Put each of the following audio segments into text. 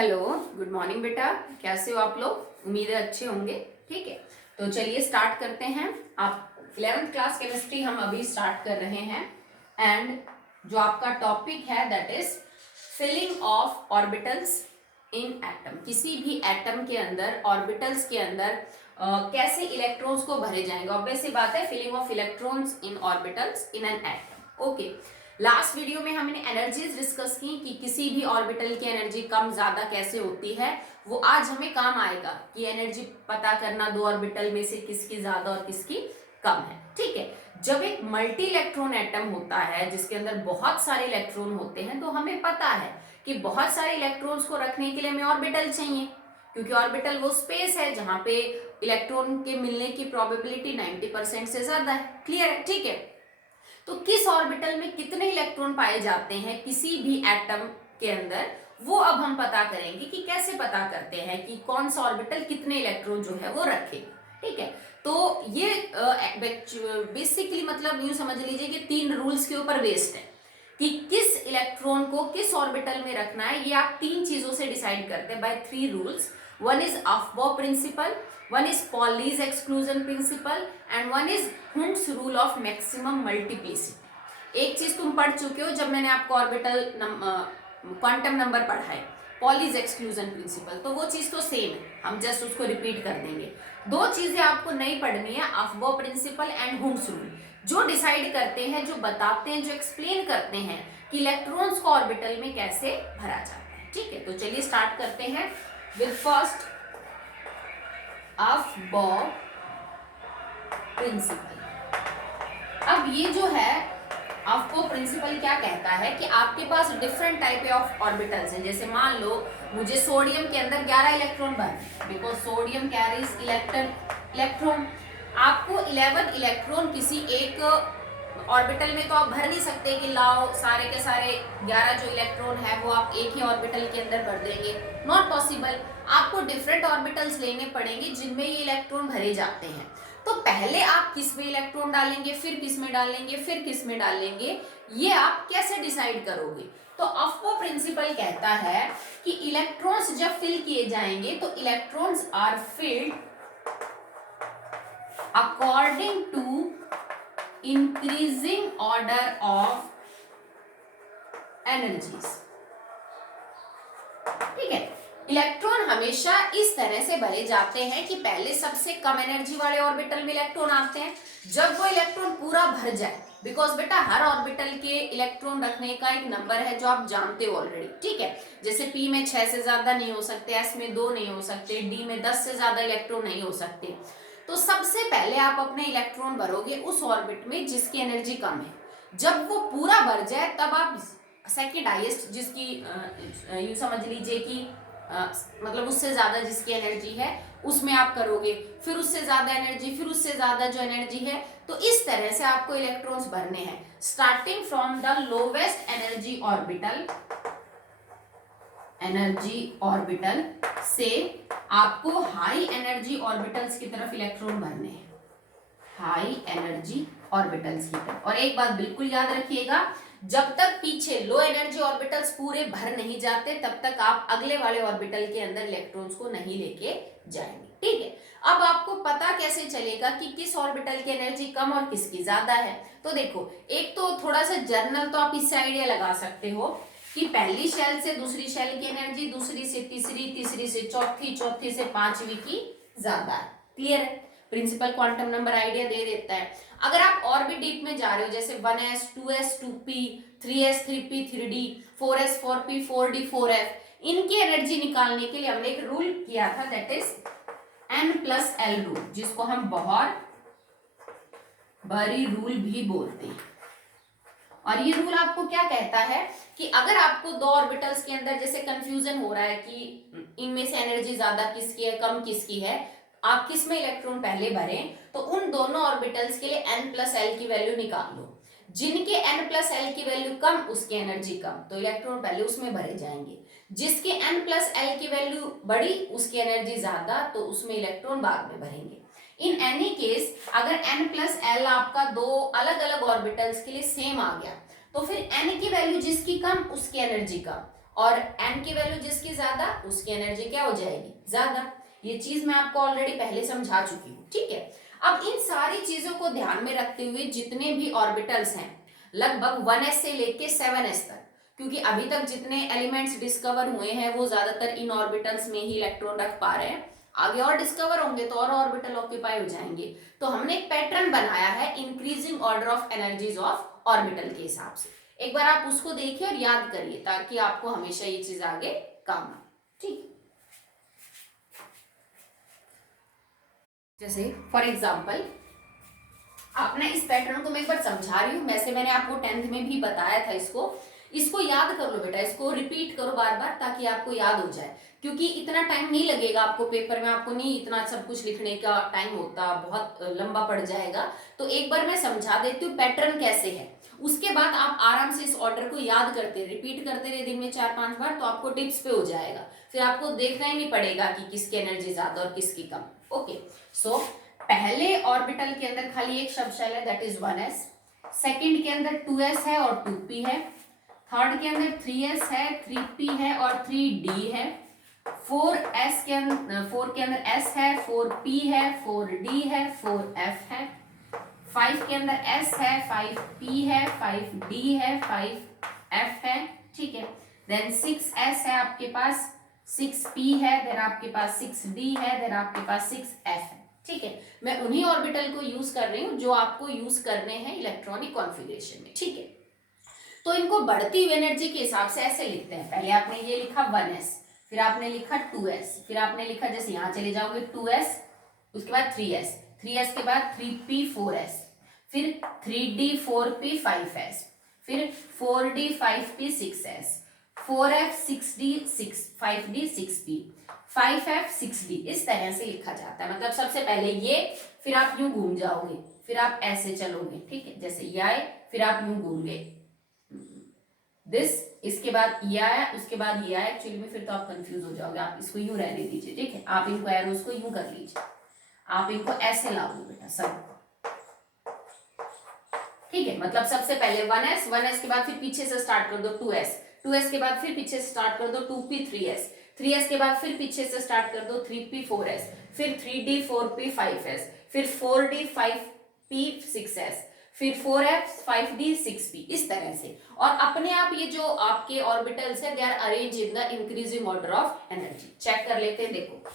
Hello, good morning बेटा। कैसे हो आप लोग? उम्मीद है अच्छे होंगे। ठीक है, तो चलिए स्टार्ट करते हैं। आप 11th क्लास केमिस्ट्री हम अभी स्टार्ट कर रहे हैं एंड जो आपका टॉपिक है that is filling of orbitals in atom. किसी भी एटम के अंदर ऑर्बिटल्स के अंदर कैसे इलेक्ट्रॉन्स को भरे जाएंगे। ऑब्वियस सी बात है, filling of electrons in orbitals in an atom. Okay, last video में हमने एनर्जीज डिस्कस की कि किसी भी ऑर्बिटल की एनर्जी कम ज्यादा कैसे होती है। वो आज हमें काम आएगा कि एनर्जी पता करना दो ऑर्बिटल में से किसकी ज्यादा और किसकी कम है। ठीक है, जब एक मल्टी इलेक्ट्रॉन एटम होता है जिसके अंदर बहुत सारे इलेक्ट्रॉन होते हैं तो हमें पता है कि बहुत सारे इलेक्ट्रॉन्स को रखने के लिए हमें ऑर्बिटल चाहिए, क्योंकि ऑर्बिटल वो स्पेस है जहां पे इलेक्ट्रॉन के मिलने की प्रोबेबिलिटी 90% से ज्यादा है। क्लियर है? ठीक है, तो किस ऑर्बिटल में कितने इलेक्ट्रॉन पाए जाते हैं किसी भी एटम के अंदर, वो अब हम पता करेंगे कि कैसे पता करते हैं कि कौन सा ऑर्बिटल कितने इलेक्ट्रॉन जो है वो रखेगा। ठीक है, तो ये बेसिकली मतलब यूं समझ लीजिए कि 3 रूल्स के ऊपर बेस्ड है कि किस इलेक्ट्रॉन को किस ऑर्बिटल में रखना है। ये आप 3 चीजों से डिसाइड करते हैं by 3 rules. One is aufbau principle, one is Pauli's exclusion principle and one is Hund's rule of maximum multiplicity। एक चीज तुम पढ़ चुके हो जब मैंने आपको ऑर्बिटल क्वांटम नंबर पढ़ाए, पॉलीज एक्सक्लूजन प्रिंसिपल, तो वो चीज तो सेम है, हम जस्ट उसको रिपीट कर देंगे। 2 चीजें आपको नहीं पढ़नी है, Aufbau principal and Hund's rule, जो डिसाइड करते हैं, जो बताते हैं, जो एक्सप्लेन करते हैं कि इलेक्ट्रॉन्स को ऑर्बिटल में कैसे भरा जाता है। ठीक है, तो चलिए स्टार्ट करते हैं विद फर्स्ट अफबाउ प्रिंसिपल। अब ये जो है अफबाउ प्रिंसिपल क्या कहता है कि आपके पास डिफरेंट टाइप ऑफ ऑर्बिटल्स हैं। जैसे मान लो मुझे सोडियम के अंदर 11 इलेक्ट्रॉन भरने, बिकॉज सोडियम कैरीज इलेक्ट्रॉन। आपको 11 इलेक्ट्रॉन किसी एक ऑर्बिटल में तो आप भर नहीं सकते कि लाओ सारे के सारे 11 जो इलेक्ट्रॉन है वो आप एक ही ऑर्बिटल के अंदर भर देंगे, नॉट पॉसिबल। आपको डिफरेंट ऑर्बिटल्स लेने पड़ेंगे जिनमें ये इलेक्ट्रॉन भरे जाते हैं। तो पहले आप किस में इलेक्ट्रॉन डालेंगे, फिर किस में डालेंगे, फिर किस में डालेंगे, ये आप कैसे डिसाइड करोगे। तो अफबाउ प्रिंसिपल कहता है कि इलेक्ट्रॉन्स जब फिल किए जाएंगे तो electrons are filled according to increasing order of energies. ठीक है, इलेक्ट्रॉन हमेशा इस तरह से भरे जाते हैं कि पहले सबसे कम एनर्जी वाले ऑर्बिटल में इलेक्ट्रॉन आते हैं। जब वो इलेक्ट्रॉन पूरा भर जाए, बिकॉज बेटा हर ऑर्बिटल के इलेक्ट्रॉन रखने का एक नंबर है जो आप जानते हो ऑलरेडी। ठीक है, जैसे p में 6 से ज्यादा नहीं हो सकते, s में 2 नहीं हो सकते, d में 10 से ज्यादा इलेक्ट्रॉन नहीं हो सकते। तो सबसे पहले आप अपने इलेक्ट्रॉन भरोगे उस ऑर्बिट में जिसकी एनर्जी कम है। जब वो पूरा भर जाए तब आप सेकेंड हाईएस्ट जिसकी यूं समझ लीजिए कि मतलब उससे ज्यादा जिसकी एनर्जी है उसमें आप करोगे, फिर उससे ज्यादा एनर्जी, फिर उससे ज्यादा जो एनर्जी है। तो इस तरह से आपको इलेक्ट्रॉन्स भरने हैं, starting from the lowest energy orbital से आपको हाई एनर्जी ऑर्बिटल्स की तरफ इलेक्ट्रॉन भरने हैं, हाई एनर्जी ऑर्बिटल्स की तरफ। और एक बात बिल्कुल याद रखिएगा, जब तक पीछे लो एनर्जी ऑर्बिटल्स पूरे भर नहीं जाते तब तक आप अगले वाले ऑर्बिटल के अंदर इलेक्ट्रॉन्स को नहीं लेके जाएंगे। ठीक है, अब आपको पता कैसे चलेगा कि किस ऑर्बिटल की एनर्जी कम और किसकी ज्यादा है। तो देखो, एक तो थोड़ा सा जर्नल तो आप इससे आइडिया लगा सकते हो कि पहली शेल से दूसरी शेल की एनर्जी दूसरी से तीसरी, तीसरी से चौथी, चौथी से पांचवी की ज्यादा है। क्लियर है? प्रिंसिपल क्वांटम नंबर आइडिया दे देता है। अगर आप और भी डीप में जा रहे हो, जैसे 1s 2s 2p 3s 3p 3d 4s 4p 4d 4f, इनकी एनर्जी निकालने के लिए हमने एक रूल किया था दैट इज n+l रूल, जिसको हम बॉहर बरी रूल भी बोलते हैं। और ये रूल आपको क्या कहता है कि अगर आपको 2 ऑर्बिटल्स के अंदर जैसे कंफ्यूजन हो रहा है कि इनमें से एनर्जी ज्यादा किसकी है, कम किसकी है, आप किस में इलेक्ट्रॉन पहले भरें, तो उन दोनों ऑर्बिटल्स के लिए n+l की वैल्यू निकाल लो। जिनके n+l की वैल्यू कम उसकी एनर्जी कम, तो इलेक्ट्रॉन पहले उसमें भरे जाएंगे। जिसके n+l की वैल्यू बड़ी उसकी एनर्जी ज्यादा, तो उसमें इलेक्ट्रॉन बाद में भरेंगे। इन एनी केस अगर n+l आपका 2 अलग अलग ऑर्बिटल्स के लिए सेम आ गया तो फिर n की वैल्यू जिसकी कम उसकी एनर्जी कम, और n की वैल्यू जिसकी ज्यादा उसकी एनर्जी क्या हो जाएगी, ज्यादा। ये चीज मैं आपको ऑलरेडी पहले समझा चुकी हूँ, ठीक है। अब इन सारी चीजों को ध्यान में रखते हुए जितने भी ऑर्बिटल्स हैं लगभग 1s से लेके 7s तक, क्योंकि अभी तक जितने एलिमेंट्स डिस्कवर हुए हैं वो ज्यादातर इन ऑर्बिटल्स में ही इलेक्ट्रॉन रख पा रहे हैं। आगे और डिस्कवर होंगे तो और ऑर्बिटल ऑक्यूपाई हो जाएंगे। तो हमने एक पैटर्न बनाया है increasing order of energies of orbital के हिसाब से। एक बार आप उसको देखिए और याद करिए ताकि आपको हमेशा ये चीज आगे काम आए, ठीक। जैसे फॉर एग्जाम्पल आपने इस पैटर्न को मैं एक बार समझा रही हूं, वैसे मैंने आपको 10th में भी बताया था। इसको याद कर लो बेटा, इसको रिपीट करो बार बार ताकि आपको याद हो जाए, क्योंकि इतना टाइम नहीं लगेगा आपको पेपर में, आपको नहीं इतना सब कुछ लिखने का टाइम होता, बहुत लंबा पड़ जाएगा। तो एक बार मैं समझा देती हूँ पैटर्न कैसे है, उसके बाद आप आराम से इस ऑर्डर को याद करते रिपीट करते रहे दिन में 4-5 बार, तो आपको टिप्स पे हो जाएगा। फिर आपको देखना ही नहीं पड़ेगा कि किसकी एनर्जी ज्यादा और किसकी कम। ओके, सो पहले ऑर्बिटल के अंदर खाली एक शब्द शैल है, दैट इज 1s। सेकंड के अंदर 2s है और 2p है। थर्ड के अंदर 3s है, 3p है और 3d है। 4s के अंदर 4 के अंदर s है, 4p है, 4d है, 4f है। 5 के अंदर s है, 5p है, 5d है, 5f है, ठीक है। देन 6s है आपके पास, 6p है, देन आपके पास 6d है, देन आपके पास 6f है, ठीक है। मैं उन्हीं ऑर्बिटल को यूज कर रही हूं जो आपको यूज करने हैं इलेक्ट्रॉनिक कॉन्फ़िगरेशन में, ठीक है। तो इनको बढ़ती हुई एनर्जी के हिसाब से ऐसे लिखते हैं। पहले आपने ये लिखा 1s, फिर आपने लिखा 2s, फिर आपने लिखा, जैसे यहां चले जाओगे 2s, उसके बाद 3s, 3s के बाद 3p 4s, फिर 3d 4p 5s, फिर 4d 5p 6s, 4f 6d 6 5d 6p, 5f 6d, इस तरह से लिखा जाता है। मतलब सबसे पहले ये, फिर आप यूं घूम जाओगे, फिर आप ऐसे चलोगे, ठीक है। जैसे ये आए, फिर आप यूं घूम गए दिस, इसके बाद ये आया, उसके बाद ये आया। एक्चुअली में फिर तो आप कंफ्यूज हो जाओगे, आप इसको यूं रहने दीजिए, ठीक है। आप इनको एरोस को यूं कर लीजिए, आप इनको ऐसे लाओगे बेटा सब, ठीक है। मतलब सबसे पहले 1s, 1s के बाद फिर पीछे से स्टार्ट कर दो 2s, 2s के बाद फिर पीछे से स्टार्ट कर दो 2p 3s, 3s के बाद फिर पीछे से स्टार्ट कर दो 3p 4s, फिर 3d 4p 5s, फिर 4d 5p 6s, फिर 4f 5d 6p, इस तरह से। और अपने आप ये जो आपके ऑर्बिटल्स है they are arrange in the increasing order of energy. Check कर लेते हैं, देखो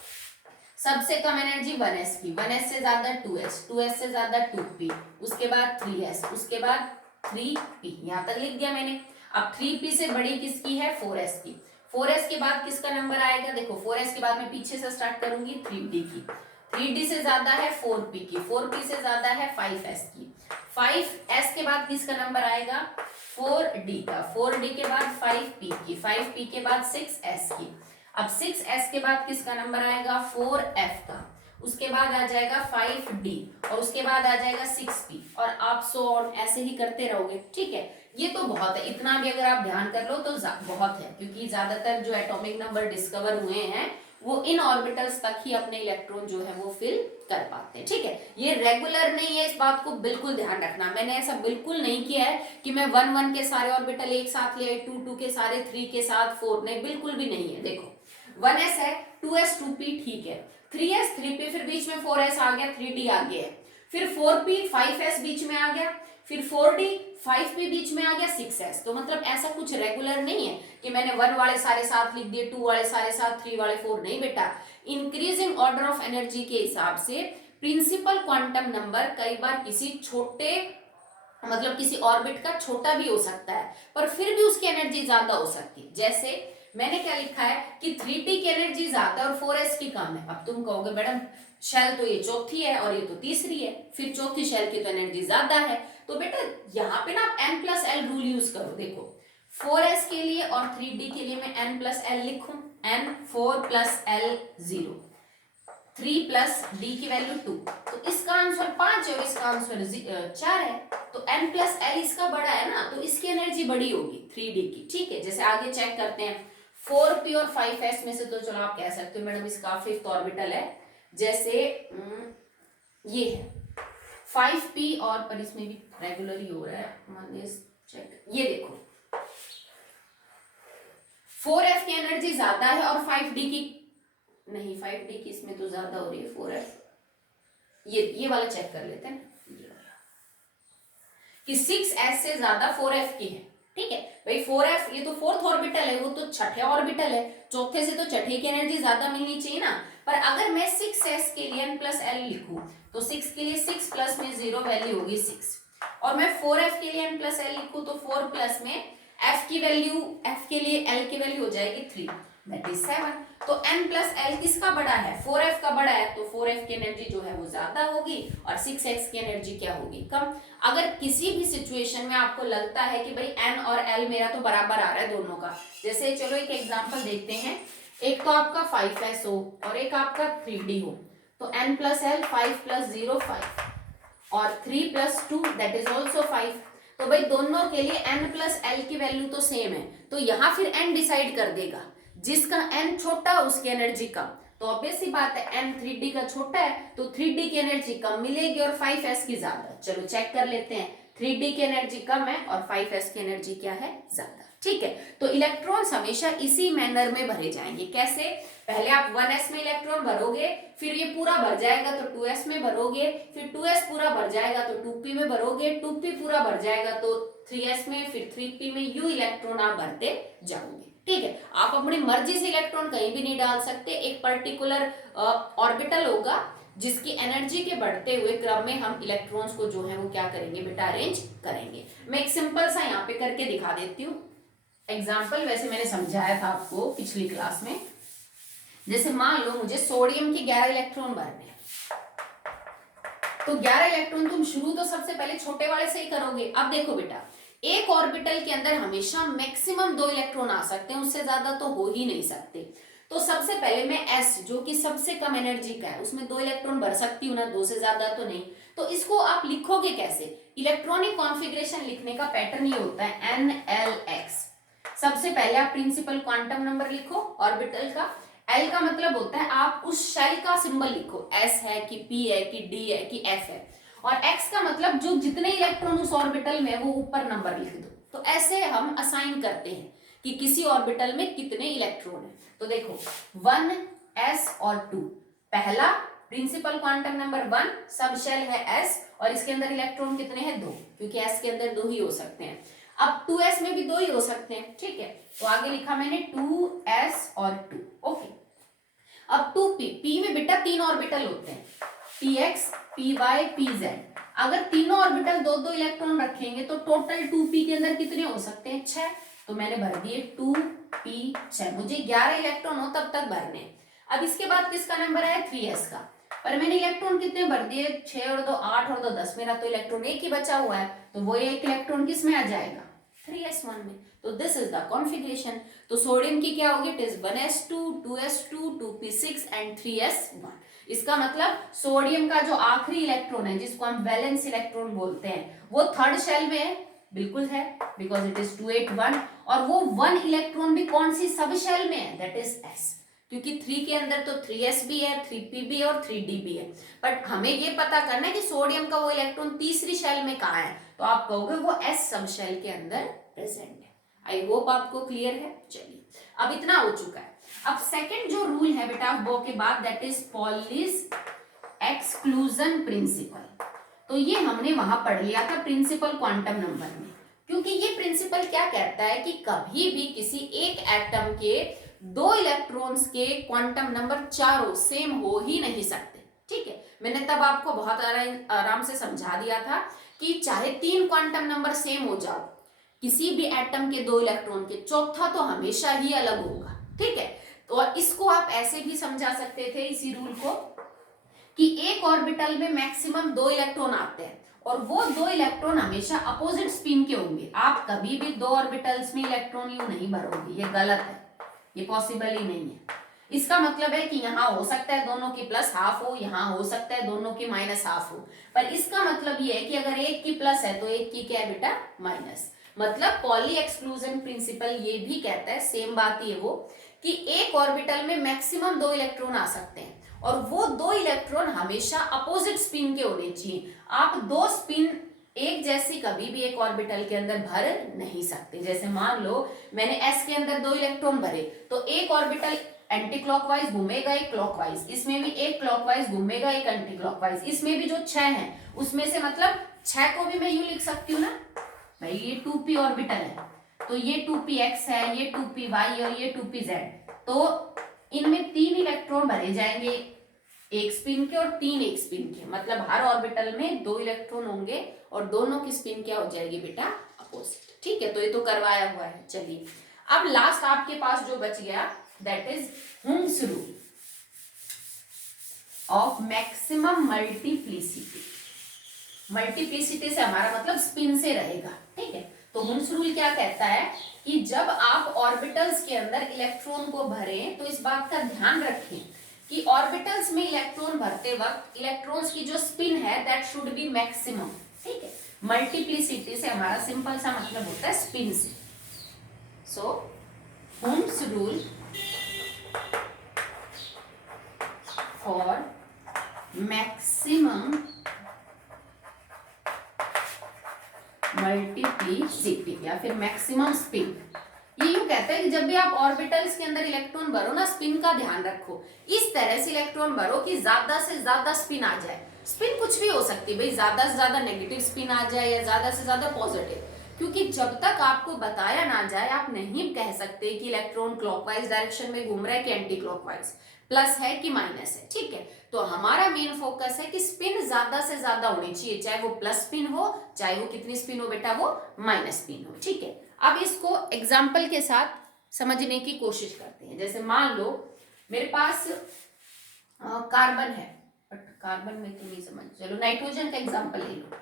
सबसे कम एनर्जी 1s की, 1s से ज्यादा 2s, 2s से ज्यादा 2p, उसके बाद 3s, उसके बाद 3p, यहां तक लिख दिया मैंने। अब 3p से बड़ी किसकी है, 4s की। 4s के बाद किसका नंबर आएगा, देखो 4s के बाद मैं पीछे से स्टार्ट करूंगी 3d की, 3d से ज्यादा है 4p की, 4p से ज्यादा है 5s की, 5s के बाद किसका नंबर आएगा, 4d का, 4d के बाद 5p की, 5p के बाद 6s की। अब 6s के बाद किसका नंबर आएगा, 4f का, उसके बाद आ जाएगा 5d और उसके बाद आ जाएगा 6p, और आप सो ऑन ऐसे ही करते रहोगे, ठीक है। ये तो बहुत है, इतना भी अगर आप ध्यान कर लो तो बहुत है, क्योंकि ज्यादातर जो एटॉमिक नंबर डिस्कवर हुए हैं वो इन ऑर्बिटल्स तक ही अपने इलेक्ट्रॉन जो है वो फिल कर पाते हैं, ठीक है। ये रेगुलर नहीं है, इस बात को बिल्कुल ध्यान रखना। मैंने ऐसा बिल्कुल नहीं किया है कि मैं 1-1 के सारे ऑर्बिटल एक साथ ले, 2-2 के सारे 3 के साथ 4, नहीं, बिल्कुल भी नहीं है। देखो 1s है, 2s 2p, ठीक है, 3s 3p, फिर बीच में 4s आ गया, 3d आ गया, फिर 4p 5s बीच में आ गया, फिर 4d 5p बीच में आ गया, 6s। तो मतलब ऐसा कुछ रेगुलर नहीं है कि मैंने 1 वाले सारे साथ लिख दिए, 2 वाले सारे साथ, 3 वाले 4, नहीं बेटा। इंक्रीजिंग ऑर्डर ऑफ एनर्जी के हिसाब से प्रिंसिपल क्वांटम नंबर कई बार किसी छोटे, मतलब किसी ऑर्बिट का छोटा भी हो सकता है, पर फिर भी उसकी एनर्जी ज्यादा हो सकती है। जैसे मैंने क्या लिखा है कि 3p की एनर्जी ज्यादा और 4s की कम है। अब तुम कहोगे मैडम शेल तो ये चौथी है और ये तो तीसरी है, फिर चौथी शेल की तो एनर्जी ज्यादा है। तो बेटा यहाँ पे ना आप n+l रूल यूज करो। देखो 4s के लिए और 3d के लिए मैं n+l लिखूं, n 4+l 0, 3+d की वैल्यू 2, तो इसका आंसर 5 है और इसका आंसर 4 है। तो n+l इसका बड़ा है ना, तो इसकी एनर्जी बड़ी होगी 3d की, ठीक है। जैसे आगे चेक करते हैं 4p और 5s में से, तो चलो आप कह सकते हो मैडम इसका 5th ऑर्बिटल है। जैसे ये है 5p और, पर इसमें भी रेगुलर ही हो रहा है, चेक, ये देखो 4f की एनर्जी ज्यादा है और 5d की नहीं, 5d की इसमें तो ज्यादा हो रही है 4f, ये वाला चेक कर लेते हैं कि 6s से ज्यादा 4f की है। ठीक है भाई, 4f ये तो फोर्थ ऑर्बिटल है, वो तो छठे ऑर्बिटल है, चौथे से तो छठे की एनर्जी ज्यादा मिलनी चाहिए ना। पर अगर मैं 6s के लिए n प्लस एल लिखूं तो 6 के लिए 6 प्लस में 0 वैल्यू होगी 6, और मैं 4f के लिए n प्लस एल लिखूं तो 4 प्लस में f की वैल्यू, f के लिए l की वैल्यू हो जाएगी 3, दैट इज 7। तो n प्लस एल किसका बड़ा है, 4f का बड़ा है, तो 4f की एनर्जी जो है वो ज्यादा होगी और 6x की एनर्जी क्या होगी, कम। अगर किसी भी सिचुएशन में आपको लगता है कि भाई n और l मेरा तो बराबर आ रहा है दोनों का, जैसे चलो एक एग्जांपल देखते हैं, एक तो आपका 5s हो और एक आपका 3d हो, तो n प्लस एल 5 प्लस 0 5 और 3 प्लस 2 दैट इज ऑल्सो 5। तो भाई दोनों के लिए n प्लस एल की वैल्यू तो सेम है, तो यहाँ फिर n डिसाइड कर देगा, जिसका n छोटा उसकी एनर्जी कम। तो ऑब्वियस सी बात है n 3d का छोटा है तो 3d की एनर्जी कम मिलेगी और 5s की ज्यादा। चलो चेक कर लेते हैं, 3d की एनर्जी कम है और 5s की एनर्जी क्या है, ज्यादा। ठीक है, तो इलेक्ट्रॉन्स हमेशा इसी मैनर में भरे जाएंगे। कैसे, पहले आप 1s में इलेक्ट्रॉन भरोगे, फिर ये पूरा भर जाएगा तो 2s में भरोगे, फिर 2s पूरा भर जाएगा तो 2p में भरोगे, 2p पूरा भर जाएगा तो 3s में, फिर 3p में, यू इलेक्ट्रॉन आप भरते जाओगे। ठीक है, आप अपनी मर्जी से इलेक्ट्रॉन कहीं भी नहीं डाल सकते, एक पर्टिकुलर ऑर्बिटल होगा जिसकी एनर्जी के बढ़ते हुए क्रम में हम इलेक्ट्रॉन्स को जो है वो क्या करेंगे बेटा, अरेंज करेंगे। मैं एक सिंपल सा यहाँ पे करके दिखा देती हूँ एग्जाम्पल, वैसे मैंने समझाया था आपको पिछली क्लास में। जैसे मान लो मुझे सोडियम के 11 इलेक्ट्रॉन भरने हैं, तो 11 इलेक्ट्रॉन तुम शुरू तो सबसे पहले छोटे वाले से ही करोगे। अब देखो बेटा, एक ऑर्बिटल के अंदर हमेशा मैक्सिमम 2 इलेक्ट्रॉन आ सकते हैं, उससे ज्यादा तो हो ही नहीं सकते। तो सबसे पहले मैं s जो कि सबसे कम एनर्जी का है उसमें 2 इलेक्ट्रॉन भर सकती हूँ ना, 2 से ज्यादा तो नहीं। तो इसको आप लिखोगे कैसे, इलेक्ट्रॉनिक कॉन्फ़िगरेशन लिखने का पैटर्न ये होता है NLX। सबसे पहले आप प्रिंसिपल क्वांटम नंबर लिखो ऑर्बिटल का, L का मतलब होता है आप उस शेल का सिंबल लिखो, S है कि P है कि D है कि F है, और X का मतलब जो जितने इलेक्ट्रॉन उस ऑर्बिटल में वो ऊपर नंबर लिख दो। तो ऐसे हम असाइन करते हैं कि किसी ऑर्बिटल में कितने इलेक्ट्रॉन है। तो देखो 1 S और 2, पहला प्रिंसिपल क्वांटम नंबर 1, सब शेल है S और इसके अंदर इलेक्ट्रॉन कितने हैं, 2, क्योंकि S के अंदर 2 ही हो सकते हैं। अब 2s में भी 2 ही हो सकते हैं। ठीक है, तो आगे लिखा मैंने 2s और 2। ओके, अब 2p, p में बेटा 3 ऑर्बिटल होते हैं, px py pz। अगर तीनों ऑर्बिटल 2-2 इलेक्ट्रॉन रखेंगे तो टोटल 2p के अंदर कितने हो सकते हैं, 6। तो मैंने भर दिए 2p 6, मुझे 11 इलेक्ट्रॉन हो तब तक भरने। अब इसके बाद किसका नंबर है, 3s का, पर मैंने इलेक्ट्रॉन कितने भर दिए, 6 और 2 8 और 2 10, मेरा तो इलेक्ट्रॉन एक ही बचा हुआ है, तो वो एक इलेक्ट्रॉन किस में आ जाएगा, 3s1 में। तो दिस इज द कॉन्फ़िगरेशन। तो सोडियम की क्या होगी, it is 1s2 2s2 2p6 and 3s1। इसका मतलब सोडियम का जो आखिरी इलेक्ट्रॉन है जिसको हम वैलेंस इलेक्ट्रॉन बोलते हैं वो थर्ड शेल में है, बिल्कुल है, बिकॉज इट इज 281, और वो 1 इलेक्ट्रॉन भी कौन सी सब शेल में है, दैट इज s, क्योंकि 3 के अंदर तो 3s भी है, 3p भी है और 3d भी है। बट हमें ये पता करना है कि सोडियम का वो इलेक्ट्रॉन तीसरी शेल में कहाँ है, तो आप कहोगे वो s सब शेल के अंदर प्रेजेंट है। आई होप आपको क्लियर है। चलिए अब इतना हो चुका है। अब सेकंड जो रूल है बेटा वो के बाद, that is Pauli's exclusion principle. तो ये हमने वहां पढ़ लिया था प्रिंसिपल क्वांटम नंबर में, क्योंकि ये प्रिंसिपल क्या कहता है कि कभी भी किसी एक एटम के 2 इलेक्ट्रॉन्स के क्वांटम नंबर चारों सेम हो ही नहीं सकते। ठीक है, मैंने तब आपको बहुत आराम से समझा दिया था कि चाहे 3 क्वांटम नंबर सेम हो जाओ किसी भी एटम के 2 इलेक्ट्रॉन के, चौथा तो हमेशा ही अलग होगा। ठीक है, तो इसको आप ऐसे भी समझा सकते थे इसी रूल को कि एक ऑर्बिटल में मैक्सिमम 2 इलेक्ट्रॉन आते हैं और वो 2 इलेक्ट्रॉन हमेशा अपोजिट स्पिन के होंगे। आप कभी भी 2 ऑर्बिटल्स में इलेक्ट्रॉन यू नहीं भरोगे, ये गलत है, ये पॉसिबल ही नहीं है। इसका मतलब है कि यहाँ हो सकता है दोनों की प्लस हाफ हो, यहाँ हो सकता है दोनों की माइनस हाफ हो, पर इसका मतलब ये है कि अगर एक की प्लस है तो एक की क्या है बेटा, माइनस। मतलब पॉली एक्सक्लूजन प्रिंसिपल ये भी कहता है, सेम बात ही है वो, कि एक ऑर्बिटल में मैक्सिमम 2 इलेक्ट्रॉन आ सकते हैं और वो 2 इलेक्ट्रॉन हमेशा अपोजिट स्पिन के होने चाहिए। आप 2 स्पिन एक जैसी कभी भी एक ऑर्बिटल के अंदर भर नहीं सकते। जैसे मान लो मैंने s के अंदर 2 इलेक्ट्रॉन भरे, तो एक ऑर्बिटल एंटी क्लॉकवाइज घूमेगा, एक क्लॉकवाइज, इसमें भी एक क्लॉकवाइज घूमेगा, एक एंटी क्लॉकवाइज, इसमें भी जो 6 है उसमें से मतलब 6 को भी मैं यूं लिख सकती हूँ ना भाई, ये 2p ऑर्बिटल है तो ये 2px है, ये 2py और ये 2pz, तो इनमें 3 इलेक्ट्रॉन भरे जाएंगे, एक स्पिन के और 3 एक स्पिन के, मतलब हर ऑर्बिटल में 2 इलेक्ट्रॉन होंगे और दोनों की स्पिन क्या हो जाएगी बेटा, अपोजिट। ठीक है, तो ये तो करवाया हुआ है। चलिए अब लास्ट आपके पास जो बच गया that is Hund's rule of maximum multiplicity. Multiplicity से हमारा मतलब स्पिन से रहेगा। ठीक है, तो हुम्स रूल क्या कहता है कि जब आप ऑर्बिटल्स के अंदर इलेक्ट्रॉन को भरें तो इस बात का ध्यान रखें कि ऑर्बिटल्स में इलेक्ट्रॉन भरते वक्त इलेक्ट्रॉन्स की जो स्पिन है दैट शुड बी मैक्सिमम। ठीक है, मल्टीप्लिसिटी से हमारा सिंपल सा मतलब होता है स्पिन से। सो हुम्स रूल फॉर मैक्सिमम मल्टीप्लिसिटी या फिर मैक्सिमम स्पिन, ये यूं कहता है कि जब भी आप ऑर्बिटल्स के अंदर इलेक्ट्रॉन भरो ना, स्पिन का ध्यान रखो, इस तरह से इलेक्ट्रॉन भरो कि ज्यादा से ज्यादा स्पिन आ जाए। स्पिन कुछ भी हो सकती है भाई, ज्यादा से ज्यादा नेगेटिव स्पिन आ जाए या ज्यादा से ज्यादा पॉजिटिव, क्योंकि जब तक आपको बताया ना जाए आप नहीं कह सकते कि इलेक्ट्रॉन क्लॉकवाइज डायरेक्शन में घूम रहा है कि एंटी क्लॉकवाइज, प्लस है कि माइनस है। ठीक है, तो हमारा मेन फोकस है कि स्पिन ज्यादा से ज्यादा होनी चाहिए, चाहे वो प्लस स्पिन हो, चाहे वो कितनी स्पिन हो बेटा, वो माइनस स्पिन हो। ठीक है, अब इसको एग्जाम्पल के साथ समझने की कोशिश करते हैं। जैसे मान लो मेरे पास कार्बन है, बट कार्बन में तो नहीं समझ, चलो नाइट्रोजन का एग्जाम्पल ले लो।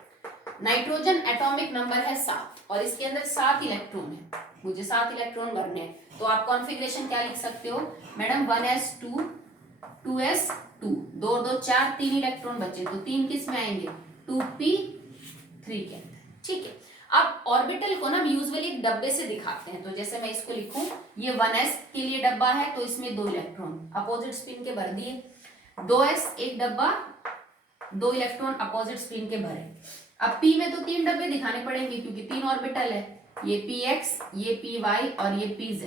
नाइट्रोजन एटॉमिक नंबर है 7 और इसके अंदर 7 इलेक्ट्रॉन है, मुझे 7 इलेक्ट्रॉन भरने हैं, तो आप कॉन्फ़िगरेशन क्या लिख सकते हो मैडम, 1s2 2s2 2 2 4 3 इलेक्ट्रॉन बचे, तो 3 किस में आएंगे 2p3 के अंदर। ठीक है, अब ऑर्बिटल को ना यूजुअली एक डब्बे से दिखाते हैं, तो जैसे मैं इसको लिखूं, ये 1s के लिए डब्बा है तो इसमें 2 इलेक्ट्रॉन अपोजिट स्पिन के भर दिए, 2s एक डब्बा 2 इलेक्ट्रॉन अपोजिट स्पिन के भरे। अब p में तो 3 डब्बे दिखाने पड़ेंगे क्योंकि 3 ऑर्बिटल है, ये px, ये py और ये pz।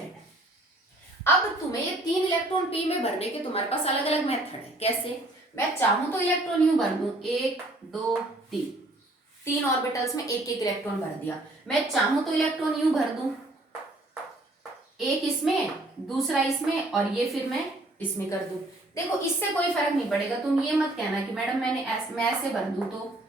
अब तुम्हें ये 3 इलेक्ट्रॉन p में भरने के तुम्हारे पास अलग अलग मेथड है। कैसे, मैं चाहूं तो इलेक्ट्रॉन यूं भर दूं 1 2 3, 3 ऑर्बिटल्स में एक एक इलेक्ट्रॉन भर दिया। मैं चाहूं तो इलेक्ट्रॉन यूं भर दूं, एक इसमें दूसरा इसमें और ये फिर मैं इसमें कर दूं। देखो इससे कोई फर्क नहीं पड़ेगा, तुम ये मत कहना कि मैडम मैं ऐसे भर दूं, तो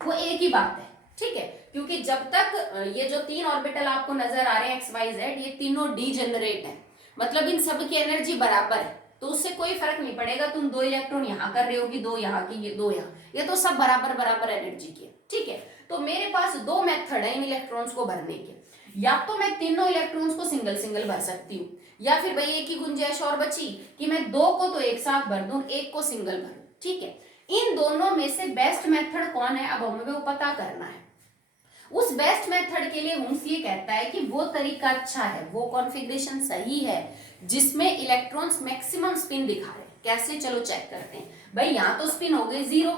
वो एक ही बात है। ठीक है, क्योंकि जब तक ये जो 3 ऑर्बिटल आपको नजर आ रहे हैं एक्स वाई जेड, ये तीनों डीजेनरेट है, मतलब इन सब की एनर्जी बराबर है, तो उससे कोई फर्क नहीं पड़ेगा तुम 2 इलेक्ट्रॉन यहाँ कर रहे हो कि 2 यहाँ की, ये 2 यहाँ, ये तो सब बराबर बराबर एनर्जी की। ठीक है, तो मेरे पास 2 मेथड है इन इलेक्ट्रॉन्स को भरने के, या तो मैं तीनों इलेक्ट्रॉन्स को सिंगल सिंगल भर सकती हूँ, या फिर भाई एक ही गुंजाइश और बची कि मैं 2 को तो एक साथ भर दूं, एक को सिंगल भरूं। ठीक है, इन दोनों में से बेस्ट मेथड कौन है अब हमें वो पता करना है। उस बेस्ट मेथड के लिए हुम्स ये कहता है कि वो तरीका अच्छा है, वो कॉन्फ़िगरेशन सही है जिसमें इलेक्ट्रॉन्स मैक्सिमम स्पिन दिखा रहे हैं। कैसे, चलो चेक करते हैं। भाई यहाँ तो स्पिन हो गई 0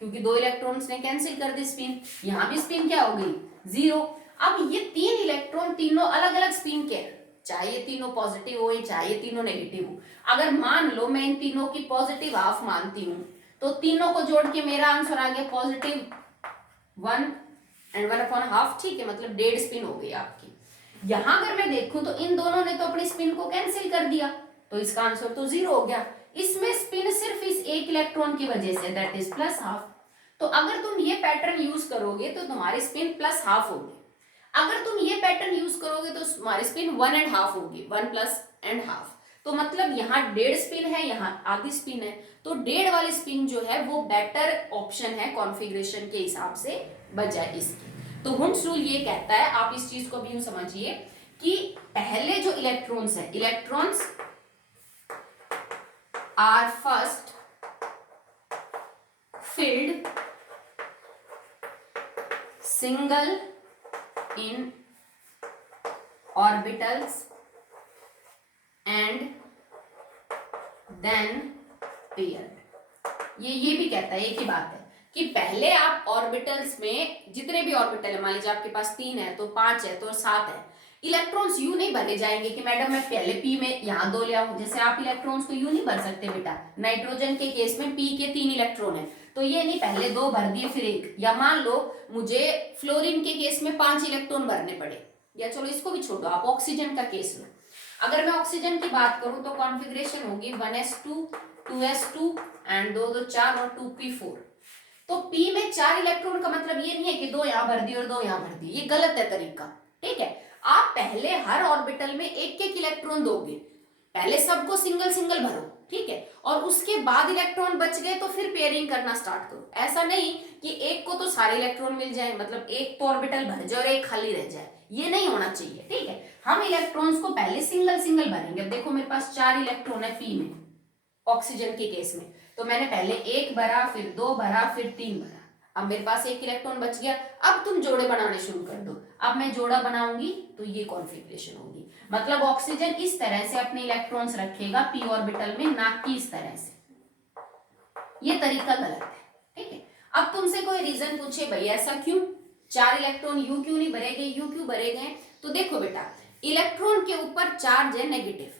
क्योंकि 2 इलेक्ट्रॉन्स ने कैंसिल कर दी स्पिन, यहाँ भी स्पिन क्या हो गई 0। अब ये 3 इलेक्ट्रॉन तीनों अलग अलग स्पिन के, चाहे ये तीनों पॉजिटिव हो चाहे ये तीनों नेगेटिव हो। अगर मान लो मैं इन तीनों की पॉजिटिव हाफ मानती हूँ, तो तीनों को जोड़ के मेरा आंसर आ गया पॉजिटिव 1 और 1/2। ठीक है, मतलब 1.5 स्पिन हो गई आपकी। यहां अगर मैं देखूं तो इन दोनों ने तो अपनी स्पिन को कैंसिल कर दिया, तो इसका आंसर तो 0 हो गया। इसमें स्पिन सिर्फ इस एक इलेक्ट्रॉन की वजह से, दैट इज +½ तो अगर तुम ये पैटर्न यूज करोगे तो तुम्हारी स्पिन +½ होगी। अगर तुम ये पैटर्न यूज करोगे तो तुम्हारी स्पिन 1.5 होगी, 1 +½ तो मतलब यहाँ 1.5 स्पिन है, यहाँ आधी स्पिन है, तो 1.5 वाली स्पिन जो है वो बेटर ऑप्शन है कॉन्फ़िगरेशन के हिसाब से बजाय इसके। तो हुम्स रूल ये कहता है, आप इस चीज को भी यूं समझिए कि पहले जो इलेक्ट्रॉन्स है, electrons are first filled single in orbitals and then paired। ये भी कहता है, एक ही बात है कि पहले आप ऑर्बिटल्स में जितने भी ऑर्बिटल है, मान लीजिए आपके पास 3 है तो 5 है तो 7 है, इलेक्ट्रॉन्स यूं नहीं भरे जाएंगे कि मैडम मैं पहले पी में यहाँ 2 ले आऊं। जैसे आप इलेक्ट्रॉन्स को यूं नहीं भर सकते बेटा, नाइट्रोजन के केस में पी के 3 इलेक्ट्रॉन है तो ये नहीं पहले 2 भर दिए फिर 1, या मान लो मुझे फ्लोरीन के केस में 5 इलेक्ट्रॉन भरने पड़े, या चलो इसको भी छोड़ो, आप ऑक्सीजन का केस में, अगर मैं ऑक्सीजन की बात करूं तो कॉन्फ़िगरेशन होगी 1s2 2s2 एंड 2 2 4 और 2p4। तो p में 4 इलेक्ट्रॉन का मतलब ये नहीं है कि 2 यहां भर दिए और 2 यहां भर दिए, ये गलत है तरीका, ठीक है। आप पहले हर ऑर्बिटल में एक एक इलेक्ट्रॉन दोगे, पहले सबको सिंगल सिंगल भरो, ठीक है, और उसके बाद इलेक्ट्रॉन बच गए तो फिर पेयरिंग करना स्टार्ट करो। ऐसा नहीं कि एक को तो सारे इलेक्ट्रॉन मिल जाए, मतलब एक तो ऑर्बिटल भर जाए और एक खाली रह जाए, ये नहीं होना चाहिए, ठीक है। हम इलेक्ट्रॉन्स को पहले सिंगल सिंगल भरेंगे। अब देखो मेरे पास 4 इलेक्ट्रॉन है पी में, ऑक्सीजन के केस में, तो मैंने पहले 1 भरा, फिर 2 भरा, फिर 3 भरा, अब मेरे पास 1 इलेक्ट्रॉन बच गया। अब तुम जोड़े बनाने शुरू कर दो, अब मैं जोड़ा बनाऊंगी तो ये कॉन्फ़िगरेशन होगी, मतलब ऑक्सीजन इस तरह से अपने इलेक्ट्रॉन्स रखेगा पी ऑर्बिटल में, ना कि इस तरह से, ये तरीका गलत है, ठीक है। अब तुमसे कोई रीजन पूछे भाई ऐसा क्यों, 4 इलेक्ट्रॉन यू क्यों नहीं भरे गए, यू क्यों भरे गए, तो देखो बेटा इलेक्ट्रॉन के ऊपर चार्ज है नेगेटिव,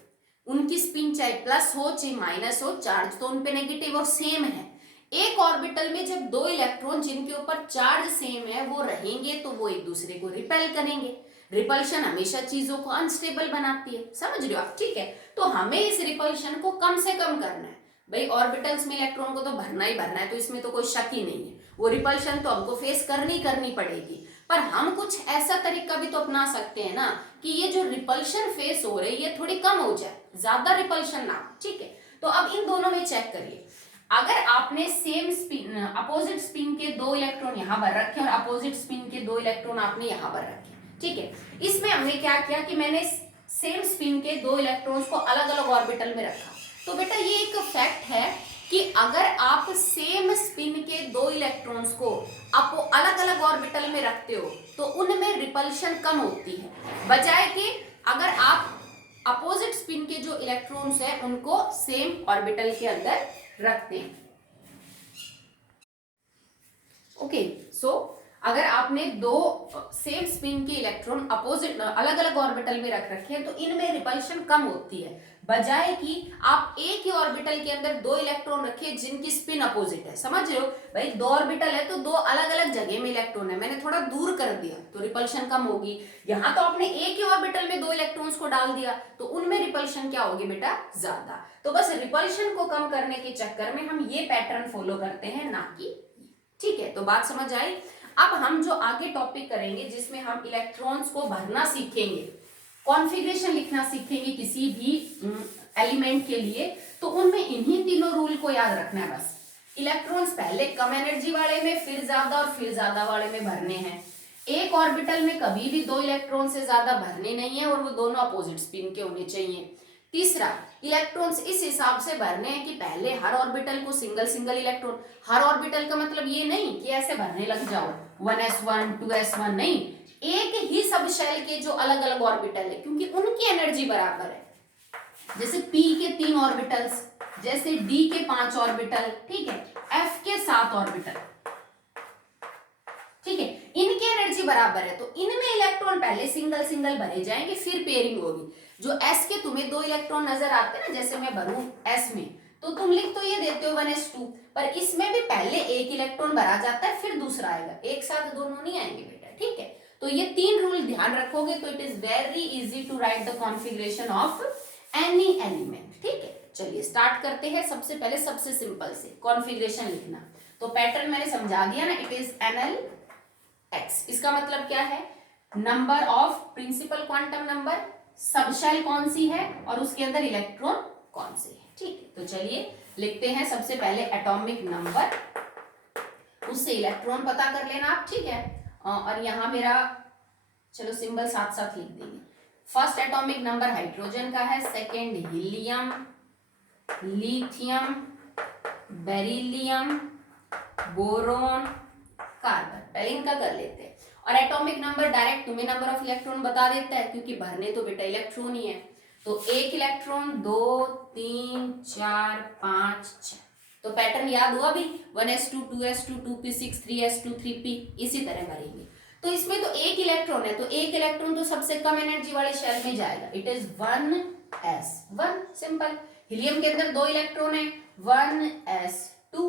उनकी स्पिन चाहे प्लस हो चाहे माइनस हो, चार्ज तो उन पे नेगेटिव और सेम है। एक ऑर्बिटल में जब 2 इलेक्ट्रॉन जिनके ऊपर चार्ज सेम है वो रहेंगे तो वो एक दूसरे को रिपेल करेंगे। रिपल्शन हमेशा चीजों को अनस्टेबल बनाती है, समझ रहे हो आप, ठीक है। तो हमें इस रिपल्शन को कम से कम करना है। भाई ऑर्बिटल्स में इलेक्ट्रॉन को तो भरना ही भरना है, तो इसमें तो कोई शक ही नहीं है, वो रिपल्शन तो हमको फेस करनी पड़ेगी। पर हम कुछ ऐसा तरीका भी तो अपना सकते हैं ना कि ये जो रिपल्शन फेस हो रही है थोड़ी कम हो जाए, ज्यादा रिपल्शन ना, ठीक है। तो अब इन दोनों में चेक करिए, अगर आपने सेम स्पिन अपोजिट स्पिन के 2 इलेक्ट्रॉन यहां पर रखे और अपोजिट स्पिन के 2 इलेक्ट्रॉन आपने यहां पर रखे, ठीक है, इसमें हमने क्या किया कि मैंने सेम स्पिन के 2 इलेक्ट्रॉन्स को अलग अलग ऑर्बिटल में रखा। तो बेटा ये एक फैक्ट है कि अगर आप सेम स्पिन के 2 इलेक्ट्रॉन्स को आप अलग अलग ऑर्बिटल में रखते हो तो उनमें रिपल्शन कम होती है, बजाय कि अगर आप अपोजिट स्पिन के जो इलेक्ट्रॉन्स हैं उनको सेम ऑर्बिटल के अंदर रखते हैं। ओके, सो अगर आपने 2 सेम स्पिन के इलेक्ट्रॉन अपोजिट अलग अलग ऑर्बिटल में रख रखे हैं तो इनमें रिपल्शन कम होती है, बजाय कि आप एक ही ऑर्बिटल के अंदर 2 इलेक्ट्रॉन रखे जिनकी स्पिन अपोजिट है। समझ रहे हो भाई, 2 ऑर्बिटल है तो 2 अलग अलग जगह में इलेक्ट्रॉन है, मैंने थोड़ा दूर कर दिया तो रिपल्शन कम होगी। यहाँ तो आपने एक ही ऑर्बिटल में 2 इलेक्ट्रॉन्स को डाल दिया तो उनमें रिपल्शन क्या होगी बेटा, ज्यादा। तो बस रिपल्शन को कम करने के चक्कर में हम ये पैटर्न फॉलो करते हैं, ना कि, ठीक है। तो बात समझ आई। अब हम जो आगे टॉपिक करेंगे जिसमें हम इलेक्ट्रॉन्स को भरना सीखेंगे, कॉन्फ़िगरेशन लिखना सीखेंगे किसी भी एलिमेंट के लिए, तो उनमें इन्हीं तीनों रूल को याद रखना है बस। इलेक्ट्रॉन्स पहले कम एनर्जी वाले में, फिर ज्यादा और फिर ज्यादा वाले में भरने हैं। एक ऑर्बिटल में कभी भी 2 इलेक्ट्रॉन से ज्यादा भरने नहीं है और वो दोनों अपोजिट स्पिन के होने चाहिए। तीसरा, इलेक्ट्रॉन्स इस हिसाब से भरने हैं कि पहले हर ऑर्बिटल को सिंगल सिंगल इलेक्ट्रॉन, हर ऑर्बिटल का मतलब ये नहीं कि ऐसे भरने लग जाओ 1s1 2s1, नहीं, एक ही सब शेल के जो अलग अलग ऑर्बिटल है क्योंकि उनकी एनर्जी बराबर है, जैसे p के 3 ऑर्बिटल्स, जैसे d के 5 ऑर्बिटल, ठीक है, f के 7 ऑर्बिटल, ठीक है, इनकी एनर्जी बराबर है तो इनमें इलेक्ट्रॉन पहले सिंगल सिंगल भरे जाएंगे फिर पेयरिंग होगी। जो s के तुम्हें 2 इलेक्ट्रॉन नजर आते हैं ना, जैसे मैं भरूं s में तो तुम लिख तो ये देते हो 1s2, पर इसमें भी पहले एक इलेक्ट्रॉन भरा जाता है फिर दूसरा आएगा, एक साथ दोनों नहीं आएंगे बेटा, ठीक है। तो ये 3 रूल ध्यान रखोगे तो it is very easy to write the configuration of any element, ठीक है। चलिए स्टार्ट करते हैं। सबसे पहले सबसे सिंपल से कॉन्फ़िगरेशन लिखना, तो पैटर्न मैंने समझा दिया ना, इट इज NLX। इसका मतलब क्या है, number of principal quantum number, subshell कौन सी है और उसके अंदर इलेक्ट्रॉन कौन से है, ठीक है। तो चलिए लिखते हैं सबसे पहले एटॉमिक नंबर, उससे इलेक्ट्रॉन पता कर लेना आप, ठीक है। और यहाँ मेरा चलो सिंबल साथ साथ लिख देंगे। फर्स्ट एटॉमिक नंबर हाइड्रोजन का है, second helium, lithium, beryllium, boron, carbon. पहले इनका कर लेते हैं। और एटॉमिक नंबर डायरेक्ट तुम्हें नंबर ऑफ इलेक्ट्रॉन बता देता है क्योंकि भरने तो बेटा इलेक्ट्रॉन ही है। तो 1 इलेक्ट्रॉन 2 3 4 5 6, तो पैटर्न याद हुआ भी, 1s2 2s2 2p6 3s2 3p, इसी तरह भरेंगे। तो इसमें तो एक इलेक्ट्रॉन है, तो एक इलेक्ट्रॉन तो सबसे कम एनर्जी वाले शेल में जाएगा, it is 1s1, simple. Helium के अंदर 2 इलेक्ट्रॉन है, 1s2।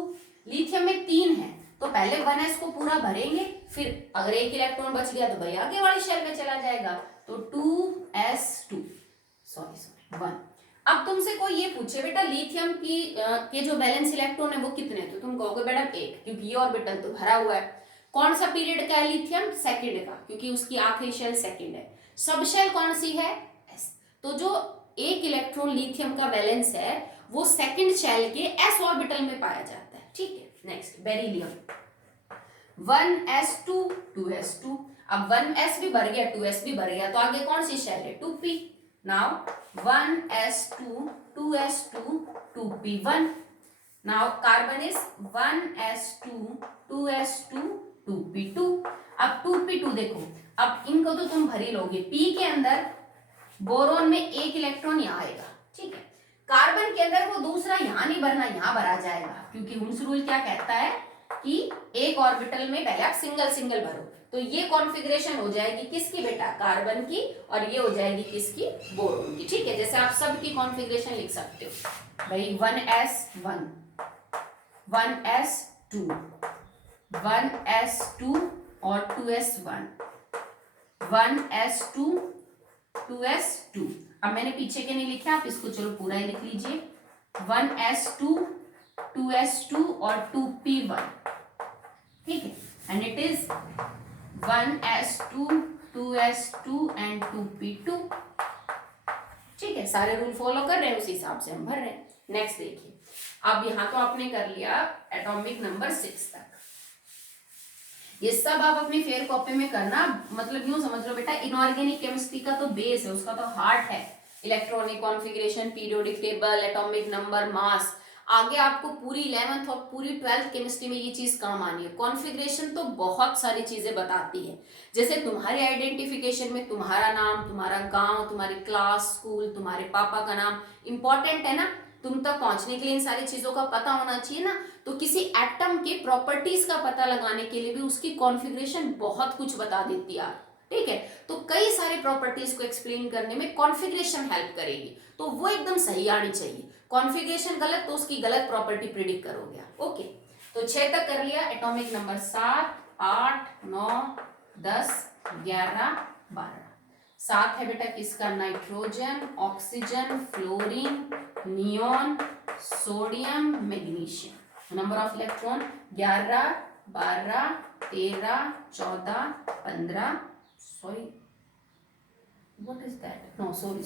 लिथियम में 3 है, तो पहले 1s को पूरा भरेंगे, फिर अगर एक इलेक्ट्रॉन बच गया तो भाई आगे वाली शेल में चला जाएगा, तो 2s2 1। अब तुमसे कोई ये पूछे बेटा लिथियम की के जो वैलेंस इलेक्ट्रॉन है वो कितने, तो तुम कहोगे मैडम 1, क्योंकि ये ऑर्बिटल तो भरा हुआ है। कौन सा पीरियड का है लिथियम, सेकंड का, क्योंकि उसकी आखिरी शेल सेकंड है। सब शेल कौन सी है, s। तो जो एक इलेक्ट्रॉन लिथियम का वैलेंस है वो सेकंड शेल के s ऑर्बिटल में पाया जाता है, ठीक है। Next beryllium, 1s2 2s2। अब 1s भी भर गया, 2s भी भर गया, तो आगे कौन सी शेल है, 2p। Now 1s2 2s2 2p1। Now carbon is 1s2 2s2 2p2। अब 2p2 देखो, अब इनको तो तुम भर ही लोगे, p के अंदर बोरोन में एक इलेक्ट्रॉन यहाँ आएगा, ठीक है। कार्बन के अंदर वो दूसरा यहाँ नहीं भरना, यहाँ भरा जाएगा, क्योंकि हुम्स रूल क्या कहता है कि एक ऑर्बिटल में पहले आप सिंगल सिंगल भरो। तो ये कॉन्फ़िगरेशन हो जाएगी किसकी बेटा, कार्बन की, और ये हो जाएगी किसकी, बोरोन की, ठीक है। जैसे आप सबकी कॉन्फ़िगरेशन लिख सकते हो भाई, 1s1 1s2 1s2 और 2s1 1s2 2s2। अब मैंने पीछे के नहीं लिखे, आप इसको चलो पूरा ही लिख लीजिए, 1s2 2s2 और 2p1, ठीक है। And it is 1s2 2s2 and 2p2, ठीक है। सारे रूल फॉलो कर रहे हैं, उसी हिसाब से हम भर रहे हैं। नेक्स्ट देखिए, अब यहां तो आपने कर लिया एटॉमिक नंबर 6 तक। ये सब आप अपनी फेयर कॉपी में करना, मतलब यूं समझ लो बेटा, इनऑर्गेनिक केमिस्ट्री का तो बेस है, उसका तो हार्ट है electronic configuration, periodic table, atomic number, mass. आगे आपको पूरी 11th और पूरी 12th केमिस्ट्री में ये चीज काम आनी है। कॉन्फ़िगरेशन तो बहुत सारी चीजें बताती है, जैसे तुम्हारे आइडेंटिफिकेशन में तुम्हारा नाम, तुम्हारा गांव, तुम्हारी क्लास, स्कूल, तुम्हारे पापा का नाम इंपॉर्टेंट है ना, तुम तक पहुंचने के लिए इन सारी चीजों का पता होना चाहिए ना। तो किसी एटम के प्रॉपर्टीज का पता लगाने के लिए भी उसकी कॉन्फ़िगरेशन बहुत कुछ बता देती है, ठीक है। तो कई सारे प्रॉपर्टीज को एक्सप्लेन करने में कॉन्फ़िगरेशन हेल्प करेगी, तो वो एकदम सही आनी चाहिए। कॉन्फ़िगरेशन गलत तो उसकी गलत प्रॉपर्टी प्रिडिक्ट करोगे, ओके। तो 6 तक कर लिया, एटॉमिक नंबर 7 8 9 10 11 12। 7 है बेटा किसका, nitrogen, oxygen, fluorine, neon, sodium, magnesium. Number of electron 11 12 13 14 15, sorry what is that, no sorry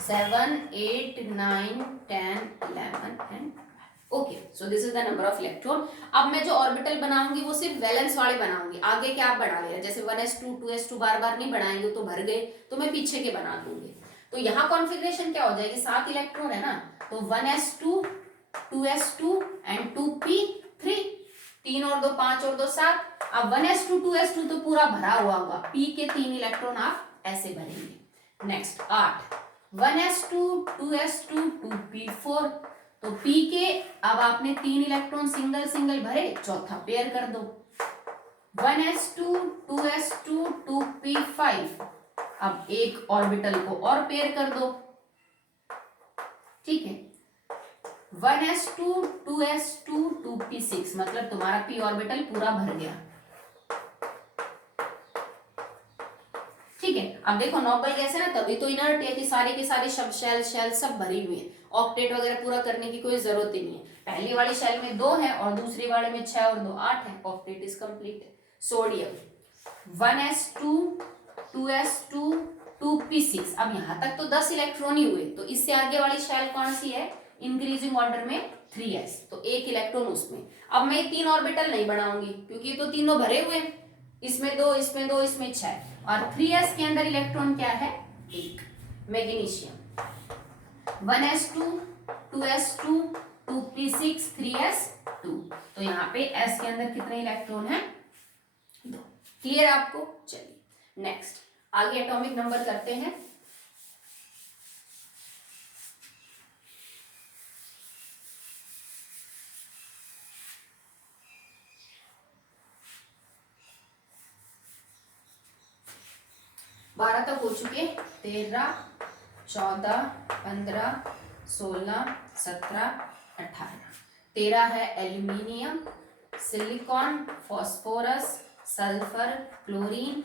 7 8 9 10 11 and okay. So this is the number of electron. अब मैं जो ऑर्बिटल बनाऊंगी वो सिर्फ वैलेंस वाले बनाऊंगी, आगे क्या आप बना लेना, जैसे 1s2 2s2 बार बार नहीं बनाएंगे तो भर गए, तो मैं पीछे के बना दूंगी। तो यहाँ कॉन्फ़िगरेशन क्या हो जाएगी, 7 इलेक्ट्रॉन है ना, तो 1s2 2s2 एंड 2p3, 3 और 2 5 और 2 7। अब 1s2 2s2 तो पूरा भरा हुआ होगा, p के 3 इलेक्ट्रॉन आप ऐसे भरेंगे। नेक्स्ट 8 1s2 2s2 2p4, तो p के अब आपने 3 इलेक्ट्रॉन सिंगल सिंगल भरे, चौथा पेयर कर दो, 1s2 2s2 2p5। अब एक ऑर्बिटल को और पेयर कर दो, ठीक है, 1s2 2s2 2p6, मतलब तुम्हारा p ऑर्बिटल पूरा भर गया, ठीक है। अब देखो नोबल गैस है ना, तभी तो इनर्ट है कि सारे के सारे शब्द शेल शेल सब भरी हुई है, ऑक्टेट वगैरह पूरा करने की कोई जरूरत ही नहीं है। पहली वाली शेल में 2 है और दूसरी वाले में 6 और 2 8 है, octet is complete. Sodium 1s2 2s2 2p6। अब यहां तक तो 10 इलेक्ट्रॉन ही हुए, तो इससे आगे वाली शेल कौन सी है, इंक्रीजिंग ऑर्डर में 3s, तो एक इलेक्ट्रॉन उसमें। अब मैं 3 ऑर्बिटल नहीं बनाऊंगी क्योंकि तो तीनों भरे हुए, इसमें 2 इसमें 2 इसमें 6, और 3s के अंदर इलेक्ट्रॉन क्या है, 1, magnesium 1s2 2s2 2p6 3s2। तो यहाँ पे s के अंदर कितने इलेक्ट्रॉन हैं, 2। क्लियर आपको, चलिए नेक्स्ट आगे एटॉमिक नंबर करते हैं। 12 तक हो चुके, 13, 14, 15, 16, 17, 18। 13 है aluminium, silicon, phosphorus, sulphur, chlorine,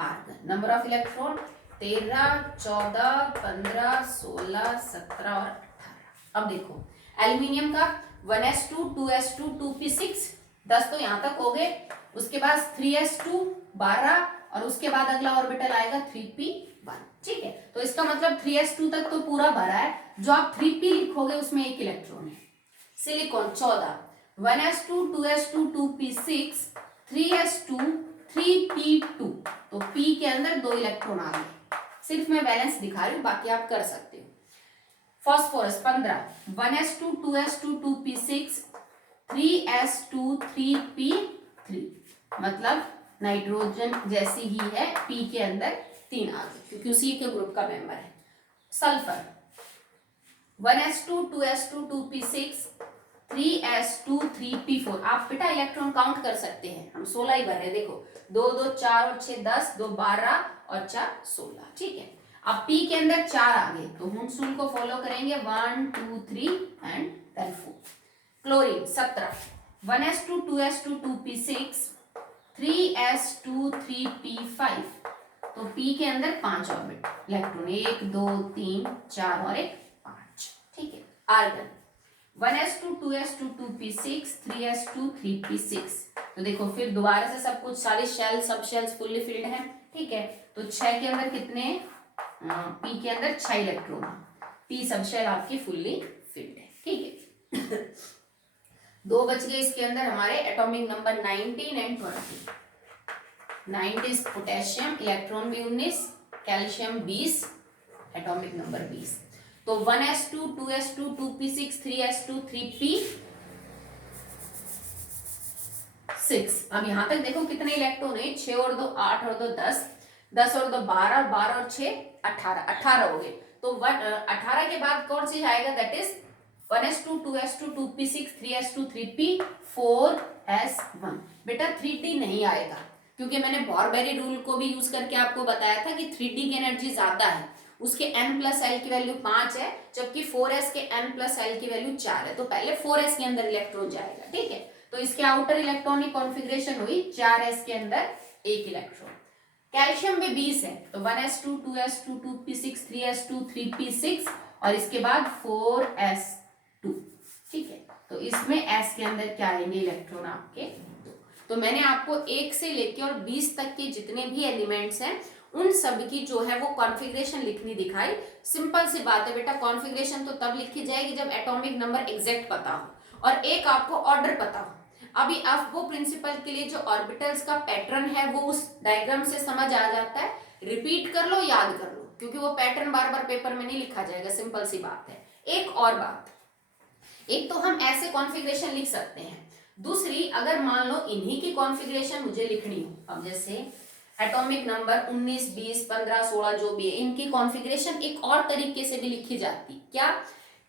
argon. Number of electron 13, 14, 15, 16, 17 और 18। अब देखो एल्यूमिनियम का 1s2, 2s2, 2p6, 10 तो यहां तक हो गए। उसके बाद 3s2, 12, और उसके बाद अगला ऑर्बिटल आएगा 3p1। ठीक है, तो इसका मतलब 3s2 तक तो पूरा भरा है। जो आप 3p लिखोगे उसमें एक इलेक्ट्रॉन है। Silicon 14, 1s2, 2s2, 2p6, 3s2, 3p2, तो p के अंदर 2 इलेक्ट्रॉन आ गए। सिर्फ मैं बैलेंस दिखा रही हूं, बाकी आप कर सकते हो। Phosphorus 15, 1s2, 2s2, 2p6, 3s2, 3p3, मतलब नाइट्रोजन जैसी ही है, p के अंदर 3 आ गए क्योंकि उसी के ग्रुप का मेंबर है। Sulphur 1s2, 2s2, 2p6, 3s2, 3p4। आप बेटा इलेक्ट्रॉन काउंट कर सकते हैं, हम 16 ही भर रहे हैं। देखो 2 2 4 और 6 10, 2 12 और 4 16। ठीक है, अब p के अंदर 4 आ गए तो हम सूल को फॉलो करेंगे 1 2 3 and then 4। Chlorine 17, 1s2, 2s2, 2p6, 3s2, 3p5, तो p के अंदर 5 ऑर्बिटल इलेक्ट्रॉन, 1 2 3 4 और 1 5। ठीक है, argon 1s2, 2s2, 2p6, 3s2, 3p6, तो देखो फिर दोबारा से सब कुछ सारे शेल सब शेल्स फुल्ली फिल्ड हैं। ठीक है, तो 6 के अंदर कितने, p के अंदर 6 इलेक्ट्रॉन, p सब शेल आपकी फुल्ली फिल्ड है। ठीक है, 2 बच गए इसके अंदर हमारे atomic number 19 and 20। 19 potassium, electron भी 19, कैल्शियम 20, एटॉमिक नंबर 20। तो 1s2, 2s2, 2p6, 3s2, 3p6। अब यहां तक देखो कितने इलेक्ट्रॉन है, 6 और 2 8 और 2 10, 10 और 2 12, 12 और 6 18, 18 हो गए। तो 18 के बाद कौन सी आएगा, that is 1s2, 2s2, 2p6, 3s2, 3p4s1। बेटा 3d नहीं आएगा क्योंकि मैंने बॉरबेरी रूल को भी यूज करके आपको बताया था कि 3d की एनर्जी ज्यादा है, उसके n+l की वैल्यू 5 है, जबकि 4s के n+l की वैल्यू 4 है। तो पहले 4s के अंदर इलेक्ट्रॉन जाएगा। ठीक है, तो इसके आउटर इलेक्ट्रॉनिक कॉन्फ़िगरेशन हुई 4s के अंदर 1 इलेक्ट्रॉन। कैल्शियम में 20 है, तो 1s2, 2s2, 2p6, 3s2, 3p6 और इसके बाद 4s2। ठीक है, तो इसमें s के अंदर क्या आएंगे इलेक्ट्रॉन आपके 2। तो मैंने आपको 1 से लेकर और 20 तक के जितने भी एलिमेंट्स हैं उन सब की जो है वो कॉन्फ़िगरेशन लिखनी दिखाई। सिंपल सी बात है बेटा, कॉन्फ़िगरेशन तो तब लिखी जाएगी जब एटॉमिक नंबर एग्जैक्ट पता हो और एक आपको ऑर्डर पता हो। अभी वो प्रिंसिपल के लिए जो ऑर्बिटल्स का पैटर्न है वो उस डायग्राम से समझ आ जाता है, रिपीट कर लो, याद कर लो, क्योंकि वो पैटर्न बार बार पेपर में नहीं लिखा जाएगा। सिंपल सी बात है। एक और बात, एक तो हम ऐसे कॉन्फ़िगरेशन लिख सकते हैं, दूसरी अगर मान लो इन्हीं की कॉन्फ़िगरेशन मुझे लिखनी हो, अब जैसे एटॉमिक नंबर 19 20 15 16 जो भी है, इनकी कॉन्फ़िगरेशन एक और तरीके से भी लिखी जाती। क्या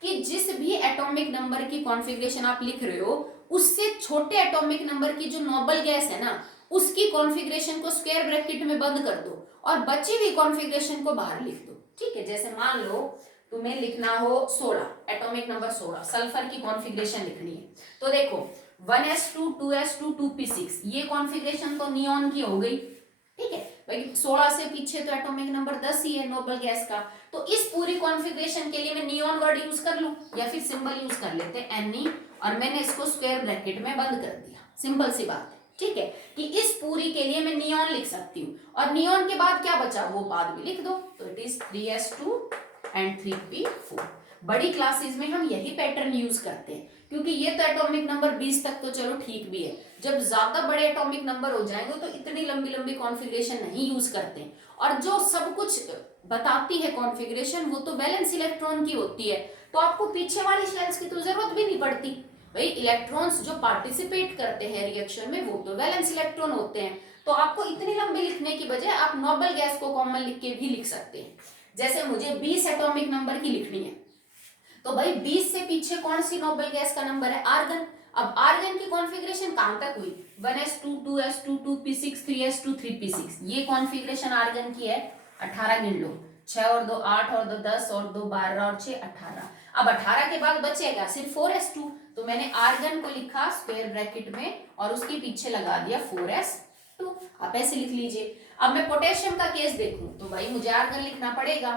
कि जिस भी एटॉमिक नंबर की कॉन्फ़िगरेशन आप लिख रहे हो उससे छोटे एटॉमिक नंबर की जो नोबल गैस है ना उसकी कॉन्फ़िगरेशन को स्क्वायर ब्रैकेट में बंद कर दो और बची हुई कॉन्फ़िगरेशन को बाहर लिख दो। ठीक है, जैसे मान लो तुम्हें लिखना हो 16, एटॉमिक नंबर 16, सल्फर की कॉन्फ़िगरेशन लिखनी है, तो देखो 1s2, 2s2, 2p6, ये कॉन्फ़िगरेशन तो नियॉन की हो गई। ठीक है भाई, 16 से पीछे तो एटॉमिक नंबर 10 ही है नोबल गैस का, तो इस पूरी कॉन्फ़िगरेशन के लिए मैं नियॉन वर्ड यूज कर लूं या फिर सिंबल यूज कर लेते हैं Ne, और मैंने इसको स्क्वायर ब्रैकेट में बंद कर दिया। सिंपल सी बात है। ठीक है, कि इस पूरी के लिए मैं नियॉन लिख सकती हूँ और नियॉन के बाद क्या बचा वो बाद में लिख दो, तो it is 3s2 and 3p4। बड़ी क्लासेस में हम यही पैटर्न यूज करते हैं क्योंकि ये तो एटॉमिक नंबर 20 तक तो चलो ठीक भी है, जब ज्यादा बड़े एटॉमिक नंबर हो जाएंगे तो इतनी लंबी लंबी कॉन्फ़िगरेशन नहीं यूज करते, और जो सब कुछ बताती है कॉन्फ़िगरेशन वो तो वैलेंस इलेक्ट्रॉन की होती है, तो आपको पीछे वाली शेल्स की तो जरूरत भी नहीं पड़ती भाई। इलेक्ट्रॉन्स जो पार्टिसिपेट करते हैं रिएक्शन में वो तो वैलेंस इलेक्ट्रॉन होते हैं, तो आपको इतनी लंबी लिखने की बजाय आप नोबल गैस को कॉमन लिख के भी लिख सकते हैं। जैसे मुझे 20 एटॉमिक नंबर की लिखनी है, तो भाई 20 से पीछे कौन सी नोबल गैस का नंबर है, आर्गन। अब आर्गन की कॉन्फ़िगरेशन कहां तक हुई, 1s2, 2s2, 2p6, 3s2, 3p6, ये कॉन्फ़िगरेशन आर्गन की है। 18 गिन लो, 6 और 2 8 और 2 10 और 2 12 और 6 18। अब 18 के बाद बचेगा सिर्फ 4s2, तो मैंने आर्गन को लिखा स्क्वायर ब्रैकेट में और उसके पीछे लगा दिया 4s2। आप ऐसे लिख लीजिए। अब मैं पोटेशियम का केस देखूं तो भाई मुझे आर्गन लिखना पड़ेगा,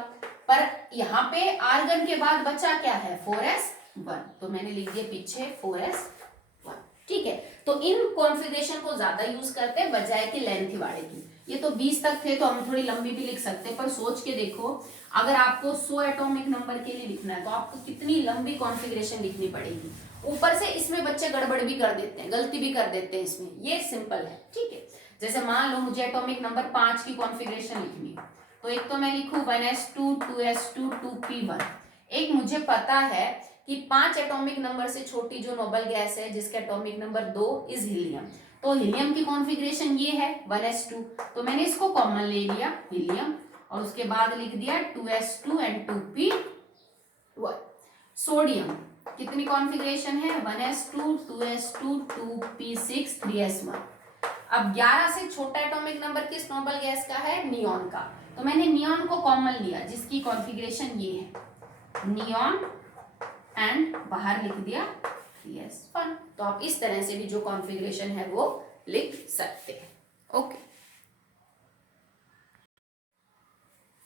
पर यहाँ पे आर्गन के बाद बचा क्या है 4s1, तो मैंने लिख दिया पीछे 4s1। ठीक है, तो इन कॉन्फ़िगरेशन को ज्यादा यूज करते हैं बजाय कि लेंथ वाले की। ये तो 20 तक थे तो हम थोड़ी लंबी भी लिख सकते हैं, पर सोच के देखो अगर आपको 100 एटॉमिक नंबर के लिए लिखना है तो आपको कितनी लंबी कॉन्फ़िगरेशन लिखनी पड़ेगी। ऊपर से इसमें बच्चे गड़बड़ भी कर देते हैं, गलती भी कर देते हैं इसमें, ये सिंपल है। ठीक है, जैसे मान लो मुझे एटॉमिक नंबर 5 की कॉन्फ़िगरेशन लिखनी है, तो एक तो मैं लिखूं 1s2 2s2 2p1। एक मुझे पता है कि 5 एटॉमिक नंबर से छोटी जो नोबल गैस है जिसका एटॉमिक नंबर 2 इज हीलियम, तो हीलियम की कॉन्फ़िगरेशन ये है 1s2, तो मैंने इसको कॉमन ले लिया हीलियम और उसके बाद लिख दिया 2s2 एंड 2p1। सोडियम कितनी कॉन्फ़िगरेशन है 1s2 2s2 2p6 3s1। अब 11 से छोटा एटॉमिक नंबर किस नोबल गैस का है नियॉन का, तो मैंने नियॉन को कॉमन लिया जिसकी कॉन्फ़िगरेशन ये है नियॉन एंड बाहर लिख दिया 3s1। तो आप इस तरह से भी जो कॉन्फ़िगरेशन है वो लिख सकते हैं। ओके,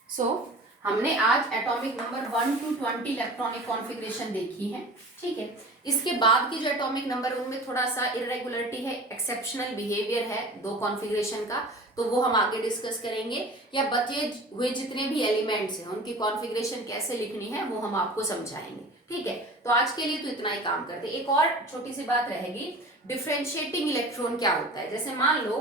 सो हमने आज atomic number 1 to 20 electronic configuration देखी है। ठीक है, इसके बाद की जो एटॉमिक नंबर उनमें थोड़ा सा इरेगुलरिटी है, एक्सेप्शनल बिहेवियर है दो कॉन्फ़िगरेशन का, तो वो हम आगे डिस्कस करेंगे। या बचे हुए जितने भी एलिमेंट्स हैं उनकी कॉन्फ़िगरेशन कैसे लिखनी है वो हम आपको समझाएंगे। ठीक है, तो आज के लिए तो इतना ही काम करते। एक और छोटी सी बात रहेगी, डिफरेंशिएटिंग इलेक्ट्रॉन क्या होता है। जैसे मान लो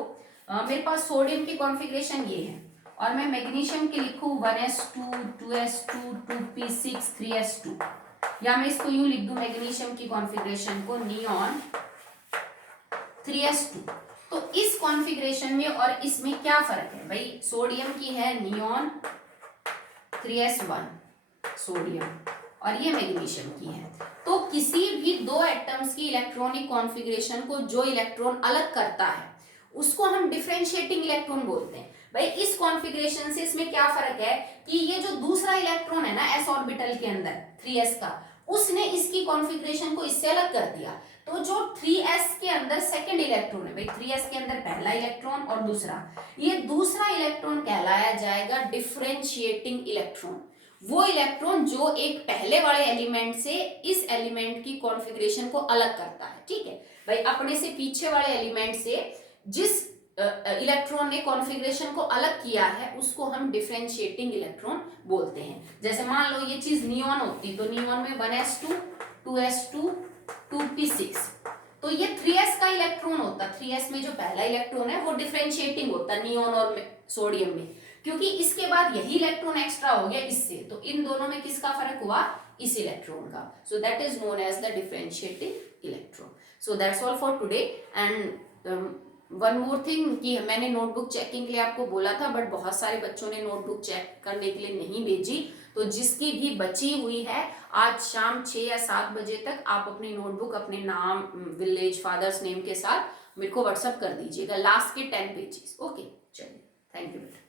मेरे पास सोडियम की कॉन्फ़िगरेशन ये है और मैं मैग्नीशियम की लिखूं 1s2 2s2 2p6 3s2, या मैं इसको यूं लिख दूं मैग्नीशियम की कॉन्फ़िगरेशन को नियॉन 3s2। तो इस कॉन्फ़िगरेशन में और इसमें क्या फर्क है भाई, सोडियम की है नियॉन 3s1 सोडियम और ये मैग्नीशियम की है, तो किसी भी दो एटम्स की इलेक्ट्रॉनिक कॉन्फ़िगरेशन को जो इलेक्ट्रॉन अलग करता है उसको हम डिफरेंशिएटिंग इलेक्ट्रॉन बोलते हैं। भाई इस कॉन्फ़िगरेशन से इसमें क्या फर्क है कि ये जो दूसरा इलेक्ट्रॉन है ना s ऑर्बिटल के अंदर 3s का, उसने इसकी कॉन्फ़िगरेशन को इससे अलग कर दिया, तो जो 3s के अंदर सेकंड इलेक्ट्रॉन है, भाई 3s के अंदर पहला इलेक्ट्रॉन और दूसरा, ये दूसरा इलेक्ट्रॉन कहलाया जाएगा डिफरेंशिएटिंग इलेक्ट्रॉन। वो इलेक्ट्रॉन जो एक पहले वाले एलिमेंट से इस एलिमेंट की कॉन्फ़िगरेशन को अलग करता है। ठीक है भाई, अपने से पीछे वाले एलिमेंट से जिस इलेक्ट्रॉन ने कॉन्फ़िगरेशन को अलग किया है उसको हम डिफरेंशिएटिंग इलेक्ट्रॉन बोलते हैं। जैसे मान लो ये चीज नियॉन होती तो नियॉन में 1s2 2s2 2p6, तो ये 3s का इलेक्ट्रॉन होता, 3s में जो पहला इलेक्ट्रॉन है वो डिफरेंशिएटिंग होता नियॉन और सोडियम में, क्योंकि इसके बाद यही इलेक्ट्रॉन एक्स्ट्रा हो गया इससे, तो इन दोनों में किसका फर्क हुआ इस इलेक्ट्रॉन का। So that is known as the differentiating electron. So that's all for today. And one more thing कि मैंने नोटबुक चेकिंग के लिए आपको बोला था बट बहुत सारे बच्चों ने नोटबुक चेक करने के लिए नहीं भेजी, तो जिसकी भी बची हुई है आज शाम 6 या 7 बजे तक आप अपनी नोटबुक अपने नाम विलेज फादर्स नेम के साथ मेरे को व्हाट्सअप कर दीजिएगा, लास्ट के 10 पेजेस। ओके, चलिए, थैंक यू बेटा।